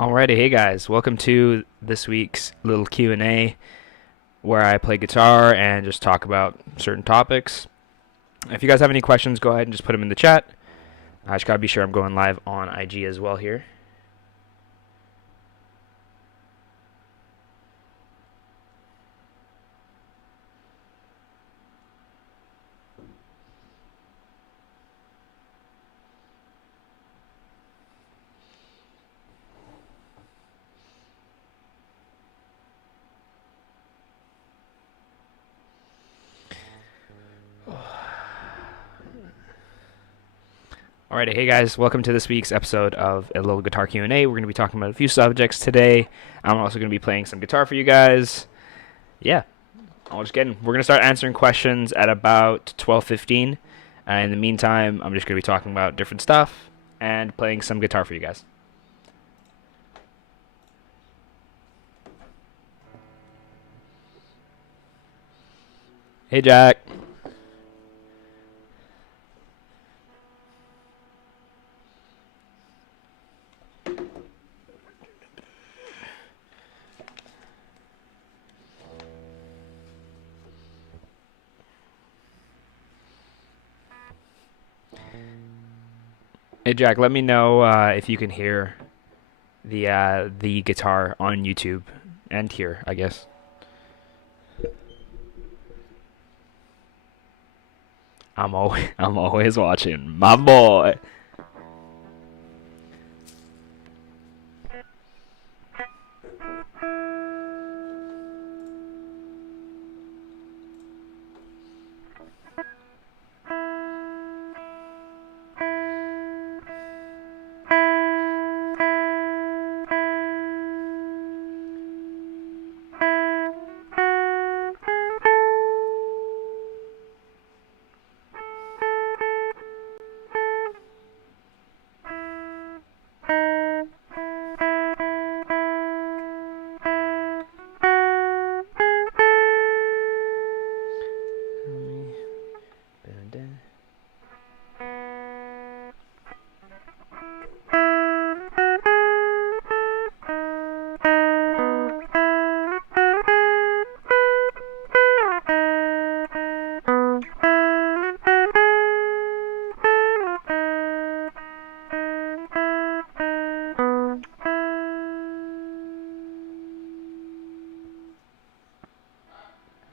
Alrighty, hey guys, welcome to this week's little Q&A where I play guitar and just talk about certain topics. If you guys have any questions, go ahead and just put them in the chat. I just gotta be sure I'm going live on IG as well here. Alrighty, hey guys, welcome to this week's episode of a little guitar Q&A. We're going to be talking about a few subjects today. I'm also going to be playing some guitar for you guys. Yeah, I'll just get in. We're going to start answering questions at about 12:15. In the meantime, I'm just going to be talking about different stuff and playing some guitar for you guys. Hey Jack. Hey Jack, let me know if you can hear the guitar on YouTube and here, I guess. I'm always watching, my boy.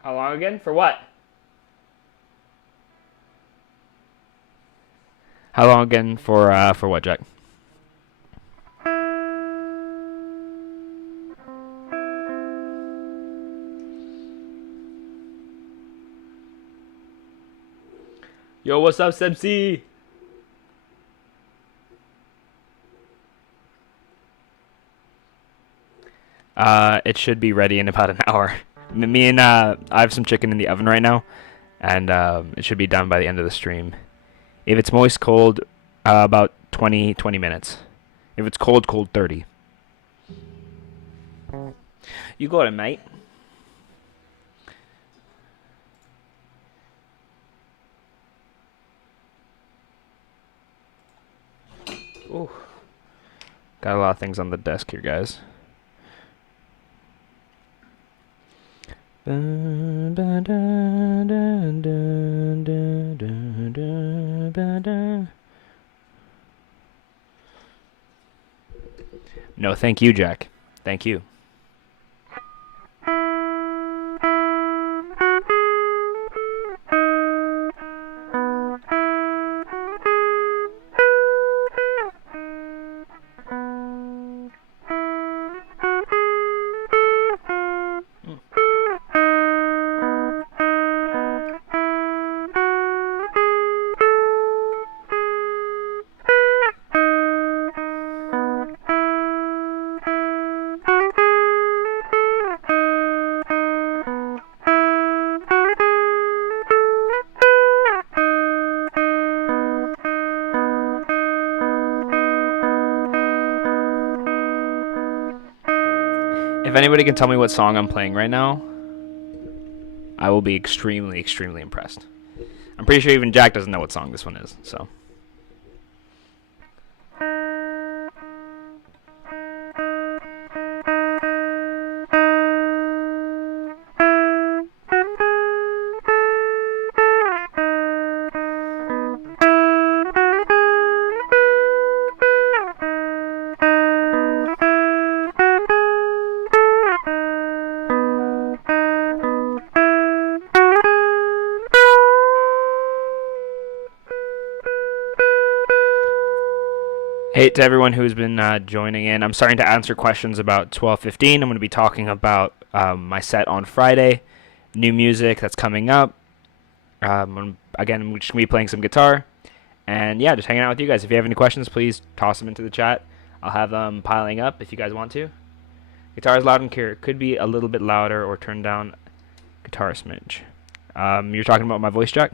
How long again? For what? How long again for what, Jack? Yo, what's up, Sebsy? It should be ready in about an hour. Me and I have some chicken in the oven right now, and it should be done by the end of the stream. If it's moist cold, about 20 minutes. If it's cold, 30. You got it, mate. Ooh. Got a lot of things on the desk here, guys. No, thank you, Jack. Thank you. If anybody can tell me what song I'm playing right now, I will be extremely, extremely impressed. I'm pretty sure even Jack doesn't know what song this one is, so. Hey to everyone who's been joining in. I'm starting to answer questions about 12:15. I'm going to be talking about my set on Friday, new music that's coming up. Again, I'm just going to be playing some guitar. And yeah, just hanging out with you guys. If you have any questions, please toss them into the chat. I'll have them piling up if you guys want to. Guitar is loud and clear. Could be a little bit louder or turn down guitar a smidge. You're talking about my voice jack?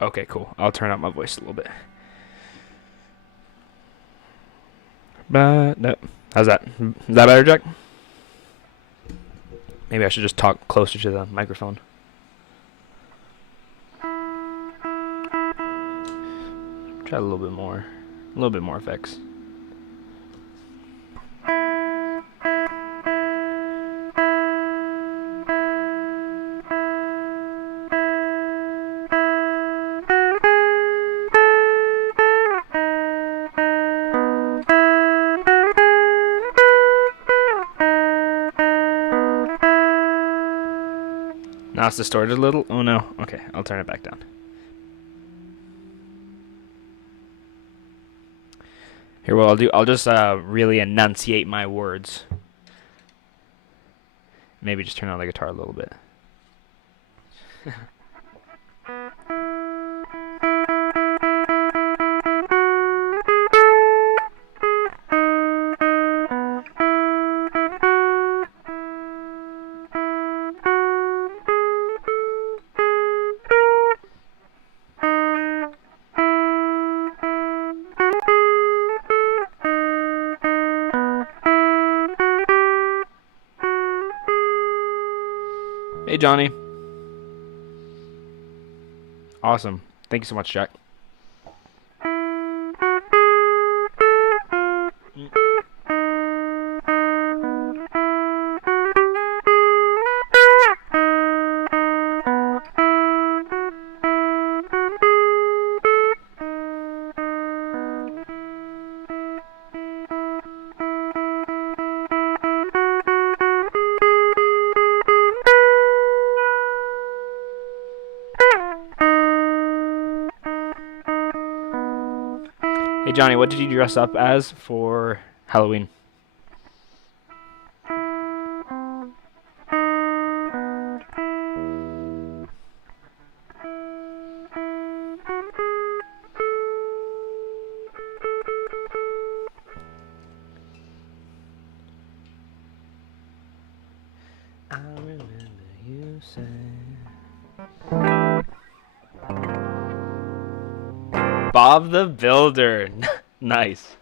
Okay, cool. I'll turn up my voice a little bit. But no. How's that? Is that better, Jack? Maybe I should just talk closer to the microphone. Try a little bit more. A little bit more effects. Now it's distorted a little. Oh no. Okay, I'll turn it back down. Here, what I'll do, I'll just really enunciate my words. Maybe just turn on the guitar a little bit. Hey, Johnny. Awesome. Thank you so much, Jack. Hey, Johnny, what did you dress up as for Halloween? I remember you saying Bob the Builder. Nice.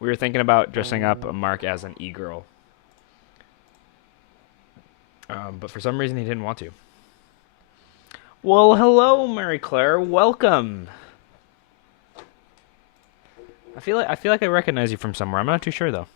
We were thinking about dressing up Mark as an e-girl. But for some reason he didn't want to. Well, hello, Mary Claire. Welcome. I feel like I recognize you from somewhere. I'm not too sure though.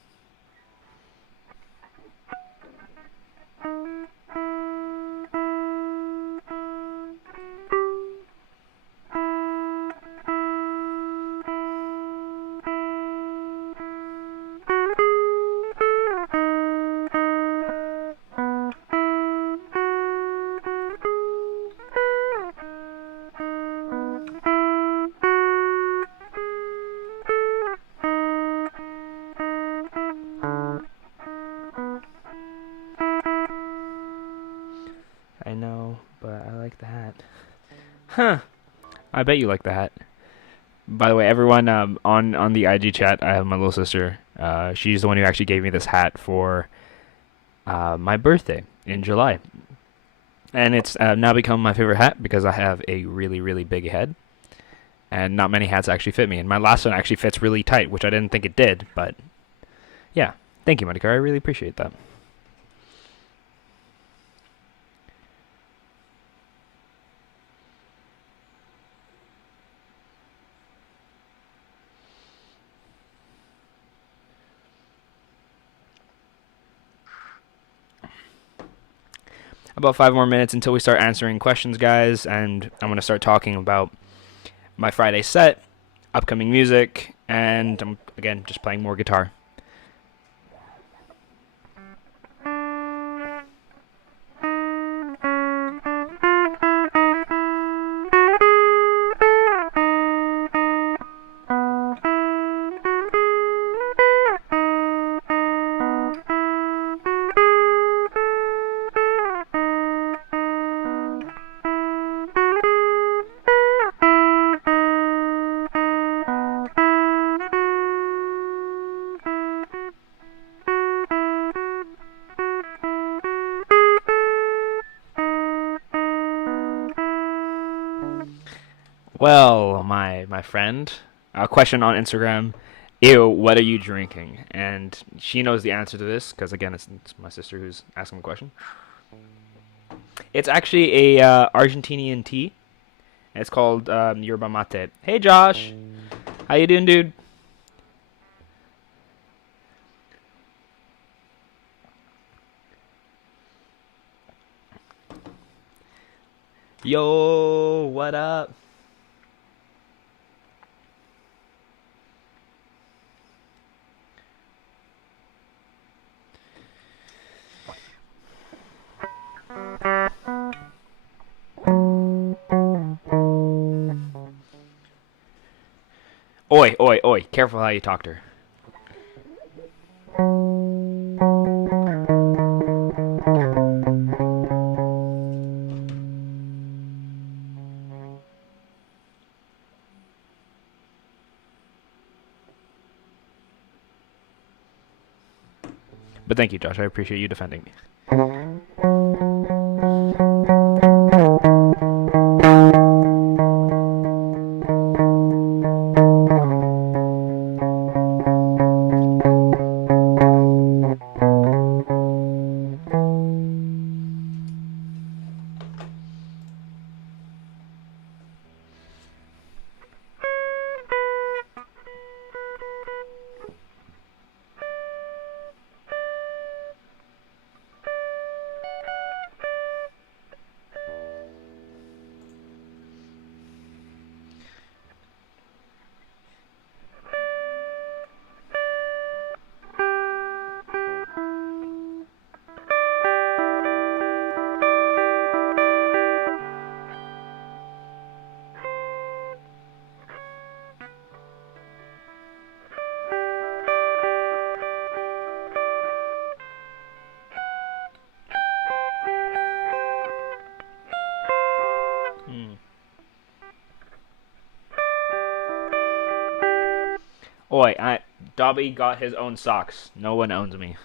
I know, but I like the hat. Huh. I bet you like the hat. By the way, everyone on the IG chat, I have my little sister. She's the one who actually gave me this hat for my birthday in July. And it's now become my favorite hat because I have a really, really big head. And not many hats actually fit me. And my last one actually fits really tight, which I didn't think it did. But yeah, thank you, Monica. I really appreciate that. About 5 more minutes until we start answering questions, guys, and I'm going to start talking about my Friday set, upcoming music, and I'm again just playing more guitar. Well, my friend, a question on Instagram. Ew, what are you drinking? And she knows the answer to this because again, it's my sister who's asking the question. It's actually a Argentinian tea. It's called yerba mate. Hey, Josh, how you doing, dude? Yo, what up? Oi, oi, oi! Careful how you talk to her. But thank you, Josh. I appreciate you defending me. Hmm. Oi, Dobby got his own socks. No one owns me.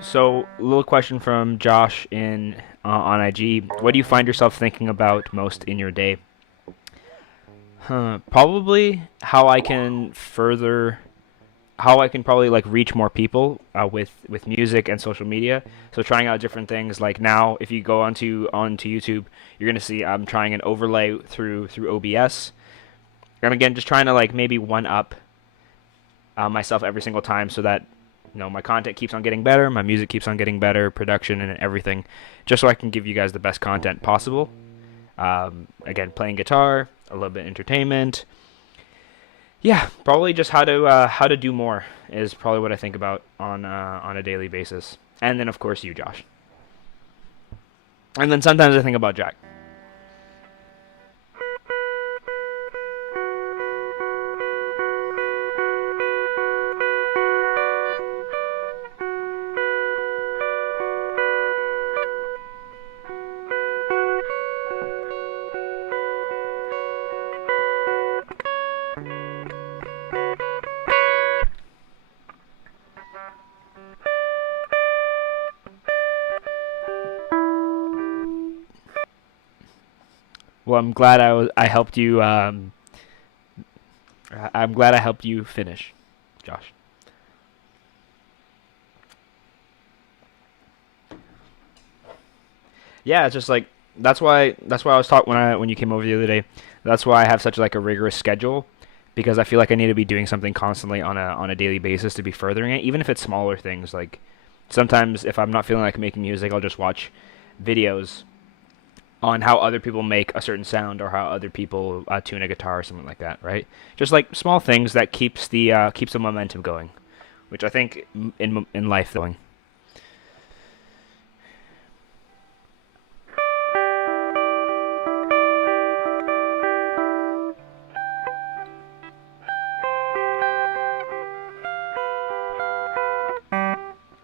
So little question from Josh in on IG. What do you find yourself thinking about most in your day? Huh, probably how I can probably like reach more people with music and social media. So trying out different things. Like now, if you go onto YouTube, you're gonna see I'm trying an overlay through OBS, and again, just trying to like maybe one up myself every single time, so that my content keeps on getting better, my music keeps on getting better, production and everything, just so I can give you guys the best content possible. Again, playing guitar, a little bit of entertainment. Yeah, probably just how to do more is probably what I think about on a daily basis. And then of course you, Josh. And then sometimes I think about Jack. Well, I'm glad I helped you. I'm glad I helped you finish, Josh. yeah, it's just like that's why I was talking when you came over the other day. That's why I have such like a rigorous schedule because I feel like I need to be doing something constantly on a daily basis to be furthering it, even if it's smaller things. Like sometimes if I'm not feeling like making music, I'll just watch videos on how other people make a certain sound or how other people tune a guitar or something like that, right? Just like small things that keeps the momentum going, which I think in life going.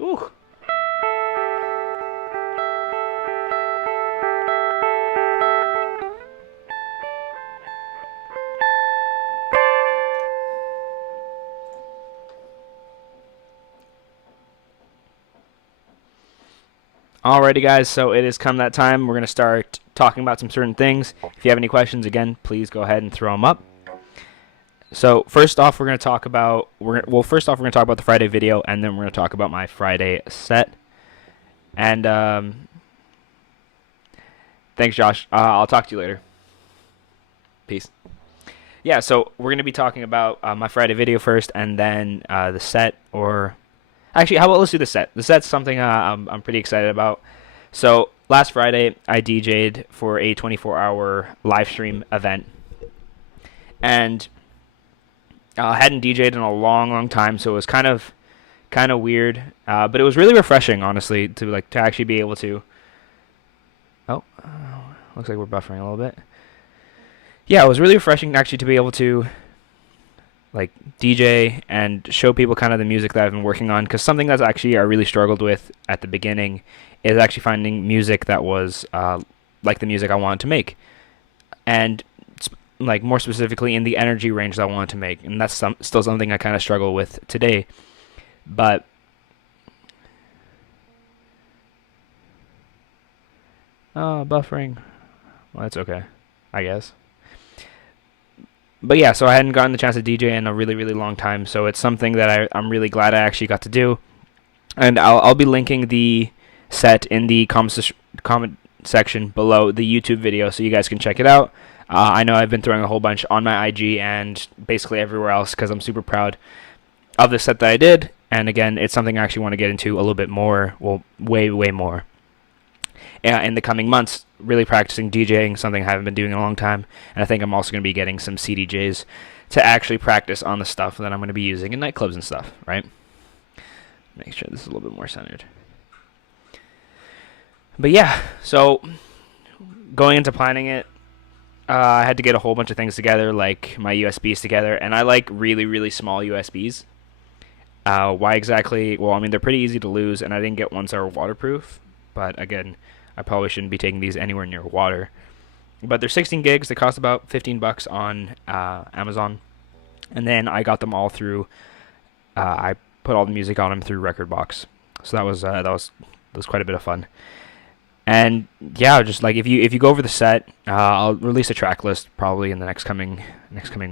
Ooh. Alrighty, guys. So it has come that time. We're gonna start talking about some certain things. If you have any questions, again, please go ahead and throw them up. So first off, we're gonna talk about first off we're gonna talk about the Friday video, and then we're gonna talk about my Friday set. And thanks, Josh. I'll talk to you later. Peace. Yeah. So we're gonna be talking about my Friday video first, and then the set. Or actually, how about let's do the set? The set's something I'm pretty excited about. So last Friday, I DJ'd for a 24-hour live stream event, and hadn't DJ'd in a long, long time, so it was kind of weird, but it was really refreshing, honestly, to actually be able to. Oh, looks like we're buffering a little bit. Yeah, it was really refreshing actually to be able to like DJ and show people kind of the music that I've been working on. Because something that's actually I really struggled with at the beginning is actually finding music that was like the music I wanted to make, and like more specifically in the energy range that I wanted to make, and that's still something I kind of struggle with today. But buffering, well, that's okay, I guess. But yeah, so I hadn't gotten the chance to DJ in a really, really long time, so it's something that I'm really glad I actually got to do. And I'll be linking the set in the comment section below the YouTube video so you guys can check it out. I know I've been throwing a whole bunch on my IG and basically everywhere else because I'm super proud of the set that I did. And again, it's something I actually want to get into a little bit more, well, way, way more in the coming months, really practicing DJing, something I haven't been doing in a long time. And I think I'm also going to be getting some CDJs to actually practice on the stuff that I'm going to be using in nightclubs and stuff, right? Make sure this is a little bit more centered. But yeah, so going into planning it, I had to get a whole bunch of things together, like my USBs together, and I like really, really small USBs. Why exactly? Well, I mean, they're pretty easy to lose, and I didn't get ones that were waterproof. But again, I probably shouldn't be taking these anywhere near water. But they're 16 gigs. They cost about $15 on Amazon. And then I got them all through. I put all the music on them through Rekordbox. So that was quite a bit of fun. And yeah, just like if you go over the set, I'll release a track list probably in the next coming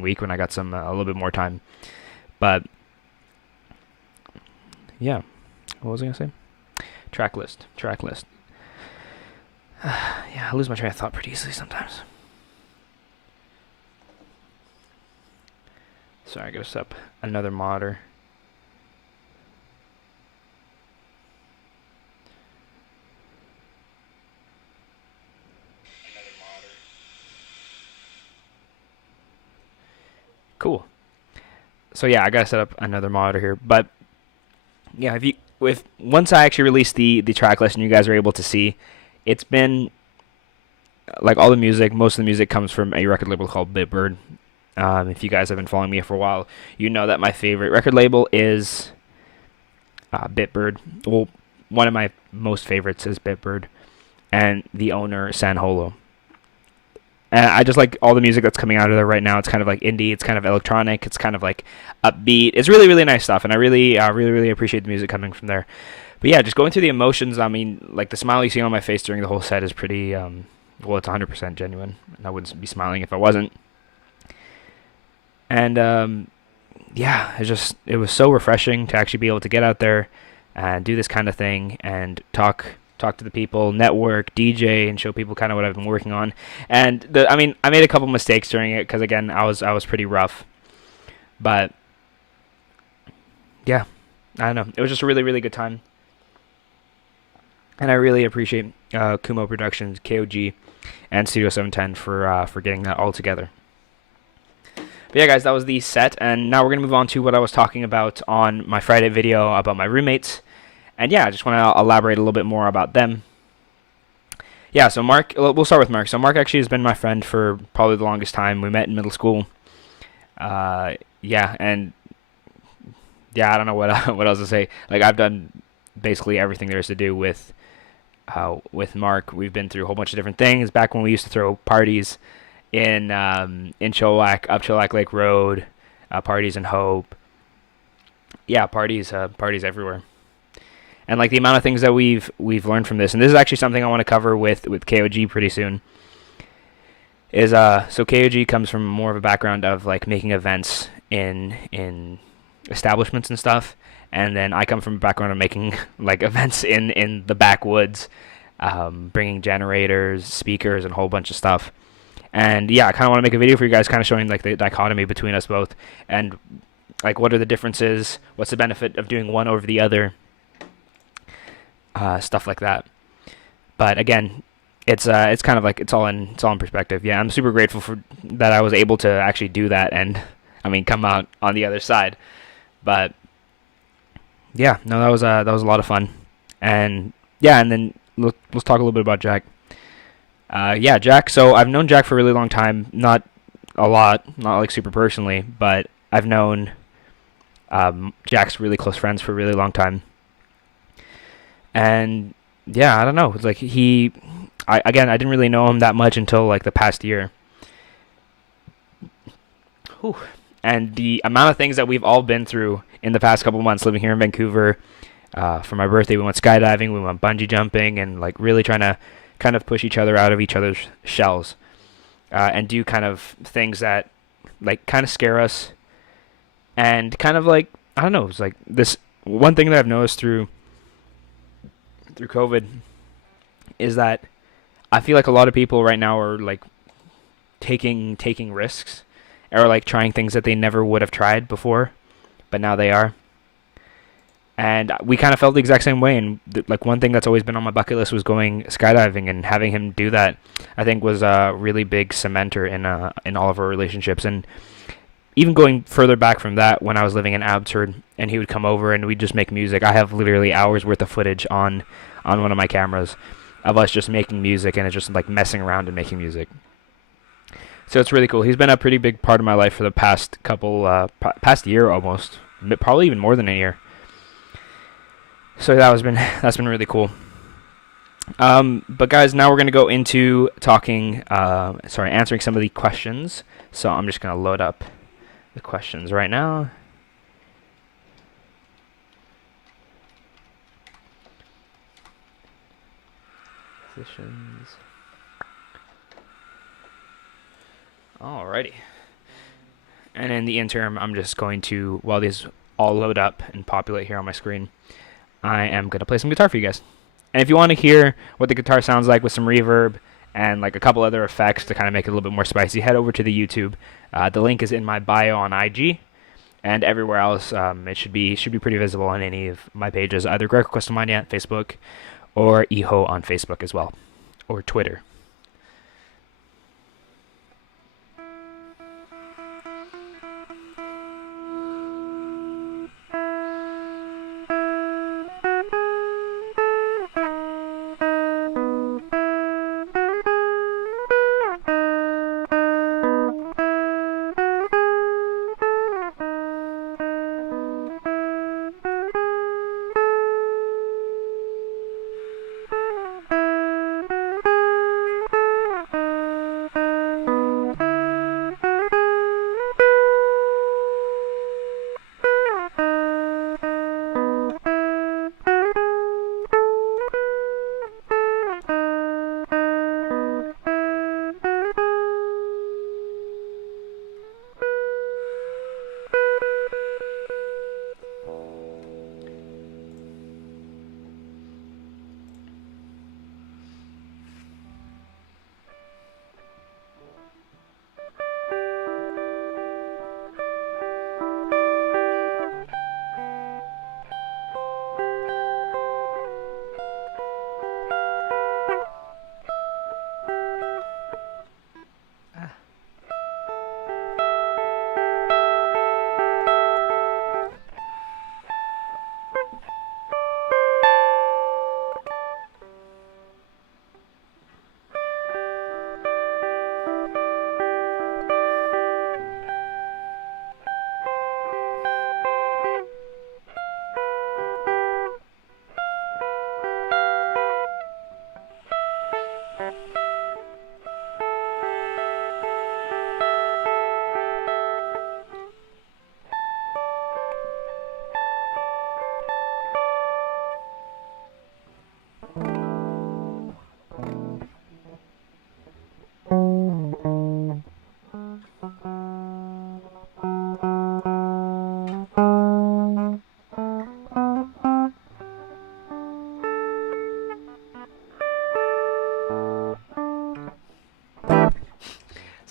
week when I got some a little bit more time. But yeah, what was I gonna say? Track list. Yeah, I lose my train of thought pretty easily sometimes. Sorry, I gotta set up another monitor. Cool. So yeah, I gotta set up another monitor here. But yeah, if once I actually release the track list and you guys are able to see, it's been like all the music. Most of the music comes from a record label called Bitbird. If you guys have been following me for a while, you know that my favorite record label is Bitbird. Well, one of my most favorites is Bitbird, and the owner San Holo. And I just like all the music that's coming out of there right now. It's kind of like indie. It's kind of electronic. It's kind of like upbeat. It's really, really nice stuff, and I really, really appreciate the music coming from there. But yeah, just going through the emotions. I mean, like the smile you see on my face during the whole set is pretty. Well, it's 100% genuine, and I wouldn't be smiling if I wasn't. And yeah, it was so refreshing to actually be able to get out there and do this kind of thing and talk talk to the people, network, DJ, and show people kind of what I've been working on. And I mean, I made a couple mistakes during it because again, I was pretty rough, but yeah, I don't know. It was just a really really good time, and I really appreciate Kumo Productions, KOG, and Studio 710 for getting that all together. But yeah, guys, that was the set, and now we're gonna move on to what I was talking about on my Friday video about my roommates. And yeah, I just want to elaborate a little bit more about them. Yeah, so Mark, we'll start with Mark. So Mark actually has been my friend for probably the longest time. We met in middle school. Yeah, and yeah, I don't know what what else to say. Like I've done basically everything there is to do with Mark. We've been through a whole bunch of different things. Back when we used to throw parties in Chilliwack, up Chilliwack Lake Road, parties in Hope. Yeah, parties everywhere. And like the amount of things that we've learned from this, and this is actually something I want to cover with KOG pretty soon. Is so KOG comes from more of a background of like making events in establishments and stuff, and then I come from a background of making like events in the backwoods, bringing generators, speakers, and a whole bunch of stuff. And yeah, I kind of want to make a video for you guys, kind of showing like the dichotomy between us both, and like what are the differences, what's the benefit of doing one over the other, stuff like that. But again, it's kind of like it's all in perspective. Yeah, I'm super grateful for that I was able to actually do that, and I mean come out on the other side. But yeah, no, that was a lot of fun, and yeah, and then let's talk a little bit about Jack. Yeah, Jack. So I've known Jack for a really long time. Not a lot, not like super personally, but I've known Jack's really close friends for a really long time. And yeah, I don't know. It's like I didn't really know him that much until like the past year. Whew. And the amount of things that we've all been through in the past couple months living here in Vancouver. For my birthday, we went skydiving, we went bungee jumping, and like really trying to kind of push each other out of each other's shells, and do kind of things that like kind of scare us, and kind of like I don't know. It's like this one thing that I've noticed through COVID is that I feel like a lot of people right now are like taking risks or like trying things that they never would have tried before, but now they are. And we kind of felt the exact same way. And like one thing that's always been on my bucket list was going skydiving, and having him do that, I think was a really big cementer in all of our relationships. And even going further back from that, when I was living in Abbotsford, and he would come over and we'd just make music. I have literally hours worth of footage on one of my cameras of us just making music, and it's just like messing around and making music. So it's really cool. He's been a pretty big part of my life for the past past year almost, probably even more than a year. So that's been really cool. But guys, now we're gonna go into answering some of the questions. So I'm just gonna load up the questions right now. Positions. Alrighty. And in the interim, I'm just going to, while these all load up and populate here on my screen, I am going to play some guitar for you guys. And if you want to hear what the guitar sounds like with some reverb and like a couple other effects to kind of make it a little bit more spicy, head over to the YouTube. The link is in my bio on IG, and everywhere else. It should be pretty visible on any of my pages, either Greco Questomania at Facebook or Eho on Facebook as well, or Twitter.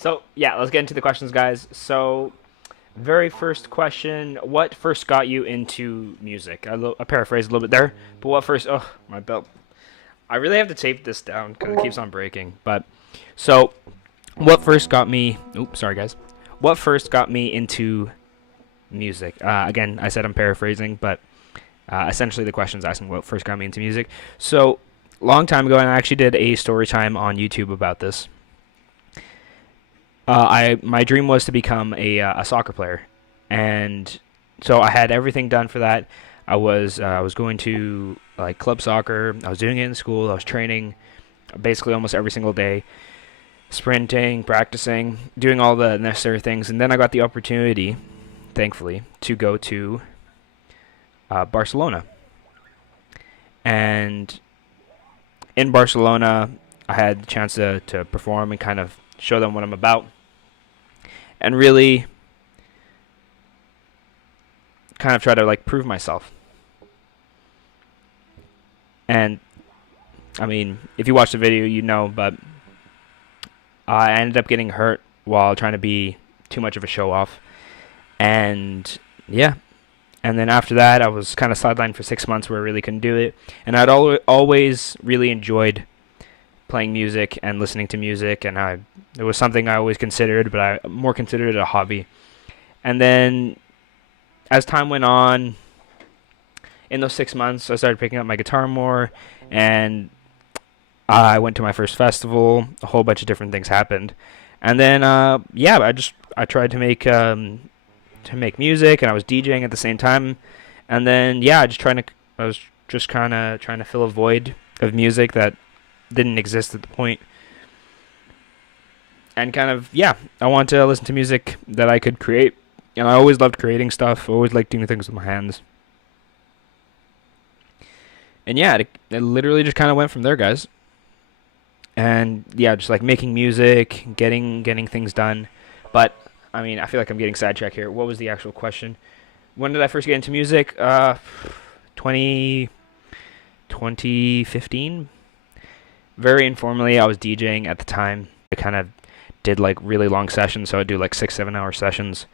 So yeah, let's get into the questions, guys. So very first question: what first got you into music? I paraphrased a little bit there, but what first? Oh, my belt. I really have to tape this down because it keeps on breaking. But so, what first got me? Oops, sorry guys. What first got me into music? Again, I said I'm paraphrasing, but essentially the question's asking what first got me into music. So, long time ago, and I actually did a story time on YouTube about this. My dream was to become a soccer player, and so I had everything done for that. I was going to like club soccer. I was doing it in school. I was training basically almost every single day, sprinting, practicing, doing all the necessary things, and then I got the opportunity, thankfully, to go to Barcelona. And in Barcelona, I had the chance to perform and kind of show them what I'm about, and really kind of try to like prove myself. And I mean, if you watch the video, you know, but I ended up getting hurt while trying to be too much of a show off. And yeah, and then after that, I was kind of sidelined for 6 months where I really couldn't do it. And always really enjoyed playing music and listening to music, and it was something I always considered, but I more considered it a hobby. And then as time went on, in those 6 months, I started picking up my guitar more, and I went to my first festival. A whole bunch of different things happened, and then yeah, I tried to make music, and I was DJing at the same time, and then yeah, I was just kind of trying to fill a void of music that didn't exist at the point, and kind of yeah, I wanted to listen to music that I could create, and I always loved creating stuff. Always liked doing things with my hands, and yeah, it literally just kind of went from there, guys. And yeah, just like making music, getting things done. But I mean, I feel like I'm getting sidetracked here. What was the actual question? When did I first get into music? 20 2015. Very informally, I was DJing at the time. I kind of did like really long sessions, so I'd do like 6 7 hour sessions.